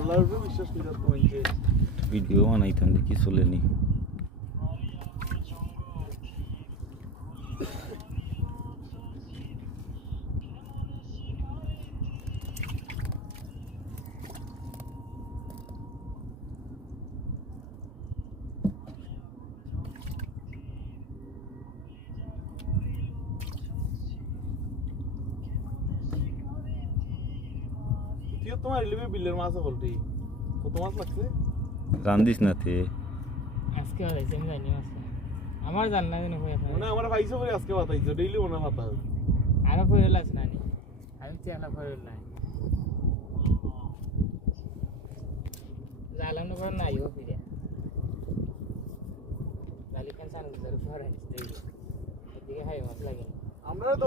আল্লাহর উপরে বিশ্বাস করি তো হইছে ভিডিও বানাইতাম দেখি চলেনি তুই তোমার ইলিমে বিলের মাছ বলতি কত মাছ লাগছে রান্দিস না তে আজকে হয়েছে আমি জানি মাছ আমার জান না জানি হয়ে মানে আমার ভাইসো করে আজকে বাতাইছো ডেইলি মনে বাতা আরো ফেরল আছে নানি আমি চেলা ফেরল নাই জালাম না করে নাই ও ফিরে জালি খান সান ধরে ফরাই দিই এদিকে হাই মাছ লাগে আমরা তো